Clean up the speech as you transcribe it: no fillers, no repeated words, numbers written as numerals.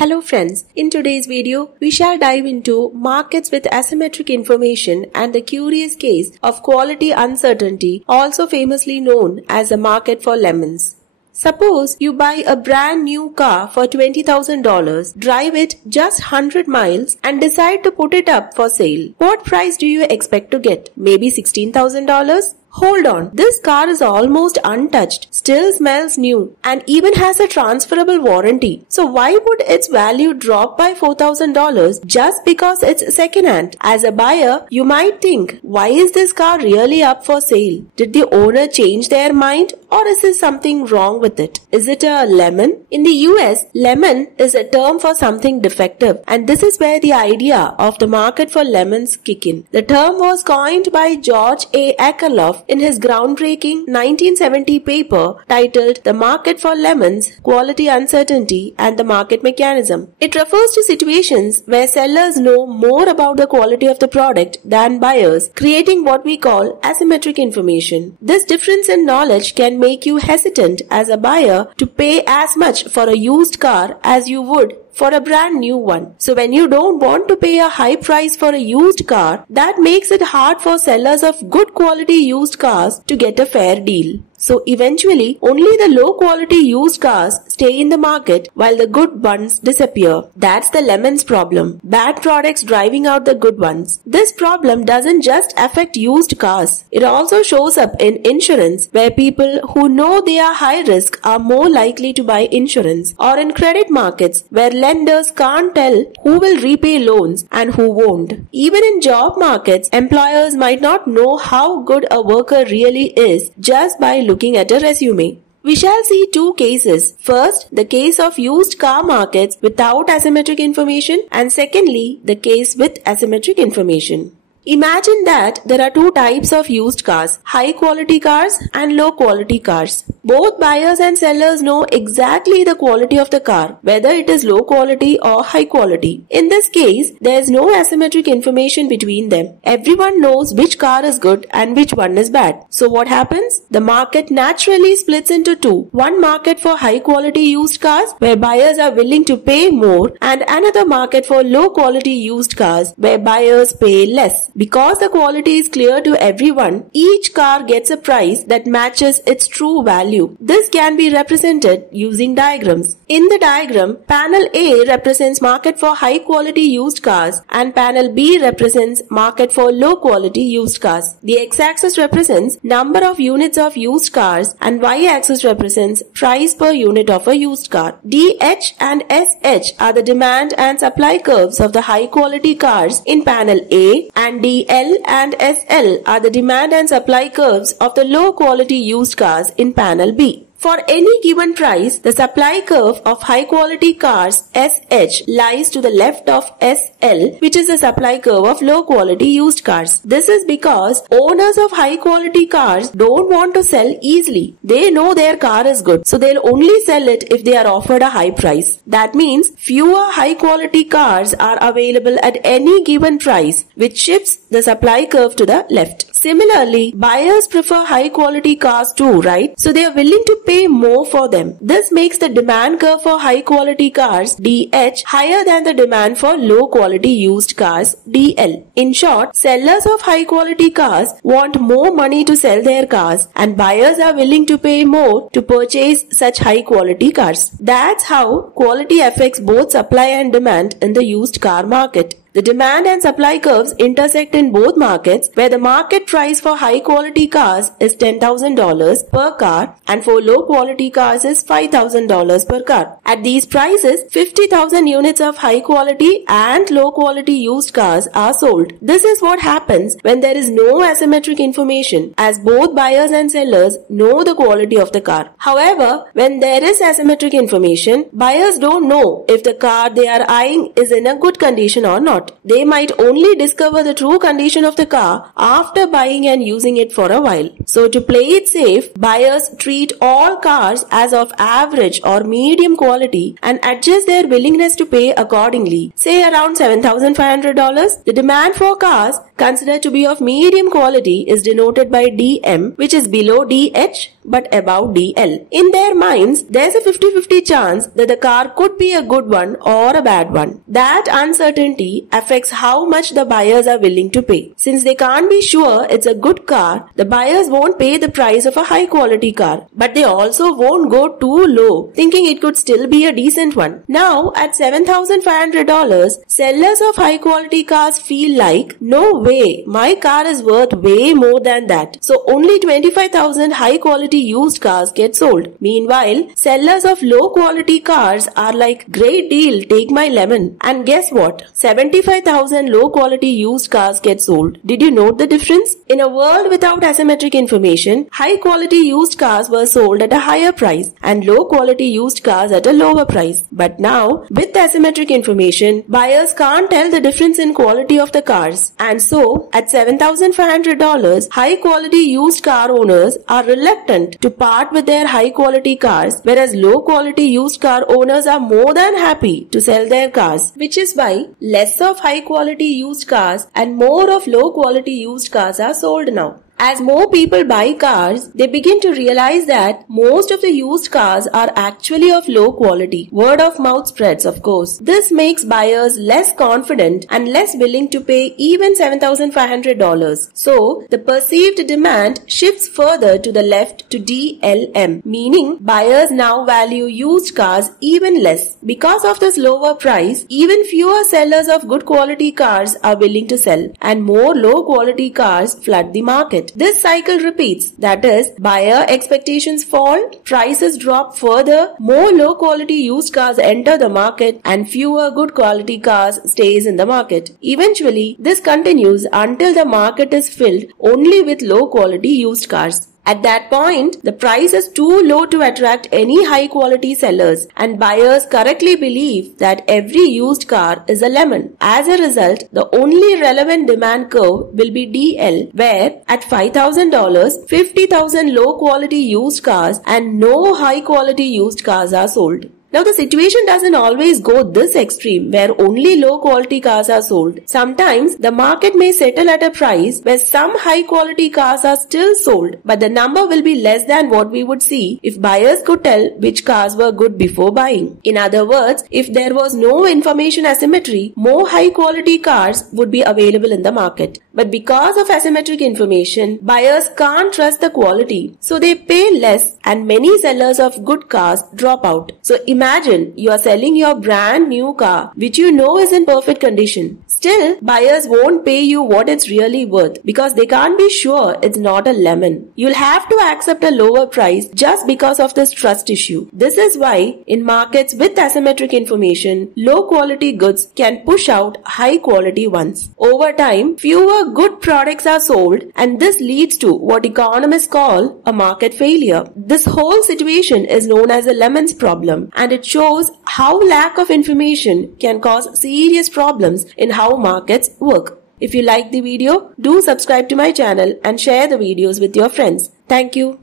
Hello friends, in today's video, we shall dive into markets with asymmetric information and the curious case of quality uncertainty, also famously known as the market for lemons. Suppose you buy a brand new car for $20,000, drive it just 100 miles and decide to put it up for sale. What price do you expect to get? Maybe $16,000? Hold on, this car is almost untouched, still smells new, and even has a transferable warranty. So why would its value drop by $4,000 just because it's second-hand? As a buyer, you might think, why is this car really up for sale? Did the owner change their mind, or is there something wrong with it? Is it a lemon? In the US, lemon is a term for something defective, and this is where the idea of the market for lemons kick in. The term was coined by George A. Akerlof in his groundbreaking 1970 paper titled The Market for Lemons, Quality Uncertainty and the Market Mechanism. It refers to situations where sellers know more about the quality of the product than buyers, creating what we call asymmetric information. This difference in knowledge can make you hesitant as a buyer to pay as much for a used car as you would for a brand new one. So when you don't want to pay a high price for a used car, that makes it hard for sellers of good quality used cars to get a fair deal. So eventually, only the low quality used cars stay in the market while the good ones disappear. That's the lemons problem. Bad products driving out the good ones. This problem doesn't just affect used cars. It also shows up in insurance, where people who know they are high risk are more likely to buy insurance, or in credit markets where lenders can't tell who will repay loans and who won't. Even in job markets, employers might not know how good a worker really is just by looking at a resume. We shall see two cases. First, the case of used car markets without asymmetric information, and secondly, the case with asymmetric information. Imagine that there are two types of used cars, high quality cars and low quality cars. Both buyers and sellers know exactly the quality of the car, whether it is low quality or high quality. In this case, there is no asymmetric information between them. Everyone knows which car is good and which one is bad. So what happens? The market naturally splits into two. One market for high quality used cars, where buyers are willing to pay more, and another market for low quality used cars, where buyers pay less. Because the quality is clear to everyone, each car gets a price that matches its true value. This can be represented using diagrams. In the diagram, panel A represents market for high quality used cars and panel B represents market for low quality used cars. The x-axis represents number of units of used cars and y-axis represents price per unit of a used car. DH and SH are the demand and supply curves of the high quality cars in panel A, and DL and SL are the demand and supply curves of the low quality used cars in panel B. For any given price, the supply curve of high quality cars SH lies to the left of SL, which is the supply curve of low quality used cars. This is because owners of high quality cars don't want to sell easily. They know their car is good, so they'll only sell it if they are offered a high price. That means fewer high quality cars are available at any given price, which shifts the supply curve to the left. Similarly, buyers prefer high quality cars too, right? So they are willing to pay more for them. This makes the demand curve for high quality cars DH higher than the demand for low quality used cars DL. In short, sellers of high quality cars want more money to sell their cars, and buyers are willing to pay more to purchase such high quality cars. That's how quality affects both supply and demand in the used car market. The demand and supply curves intersect in both markets, where the market price for high quality cars is $10,000 per car and for low quality cars is $5,000 per car. At these prices, 50,000 units of high quality and low quality used cars are sold. This is what happens when there is no asymmetric information, as both buyers and sellers know the quality of the car. However, when there is asymmetric information, buyers don't know if the car they are eyeing is in a good condition or not. They might only discover the true condition of the car after buying and using it for a while. So to play it safe, buyers treat all cars as of average or medium quality and adjust their willingness to pay accordingly. Say around $7,500. The demand for cars considered to be of medium quality is denoted by DM, which is below DH, but above DL. In their minds, there's a 50-50 chance that the car could be a good one or a bad one. That uncertainty affects how much the buyers are willing to pay. Since they can't be sure it's a good car, the buyers won't pay the price of a high quality car. But they also won't go too low, thinking it could still be a decent one. Now, at $7,500, sellers of high quality cars feel like, no way, my car is worth way more than that. So only 25,000 high quality used cars get sold. Meanwhile, sellers of low quality cars are like, great deal, take my lemon. And guess what? 75,000 low quality used cars get sold. Did you note the difference? In a world without asymmetric information, high quality used cars were sold at a higher price and low quality used cars at a lower price. But now, with asymmetric information, buyers can't tell the difference in quality of the cars. And so, at $7,500, high quality used car owners are reluctant to part with their high quality cars, whereas low quality used car owners are more than happy to sell their cars, which is why less of high quality used cars and more of low quality used cars are sold now. As more people buy cars, they begin to realize that most of the used cars are actually of low quality. Word of mouth spreads, of course. This makes buyers less confident and less willing to pay even $7,500. So, the perceived demand shifts further to the left to DLM, meaning buyers now value used cars even less. Because of this lower price, even fewer sellers of good quality cars are willing to sell, and more low quality cars flood the market. This cycle repeats. That is, buyer expectations fall, prices drop further, more low quality used cars enter the market, and fewer good quality cars stays in the market. Eventually, this continues until the market is filled only with low quality used cars. At that point, the price is too low to attract any high quality sellers, and buyers correctly believe that every used car is a lemon. As a result, the only relevant demand curve will be DL, where at $5,000, 50,000 low quality used cars and no high quality used cars are sold. Now the situation doesn't always go this extreme where only low quality cars are sold. Sometimes the market may settle at a price where some high quality cars are still sold, but the number will be less than what we would see if buyers could tell which cars were good before buying. In other words, if there was no information asymmetry, more high quality cars would be available in the market. But because of asymmetric information, buyers can't trust the quality, so they pay less and many sellers of good cars drop out. So imagine you are selling your brand new car which you know is in perfect condition. Still, buyers won't pay you what it's really worth because they can't be sure it's not a lemon. You'll have to accept a lower price just because of this trust issue. This is why in markets with asymmetric information, low quality goods can push out high quality ones. Over time, fewer good products are sold, and this leads to what economists call a market failure. This whole situation is known as a lemons problem, and it shows how lack of information can cause serious problems in how markets work. If you like the video, do subscribe to my channel and share the videos with your friends. Thank you.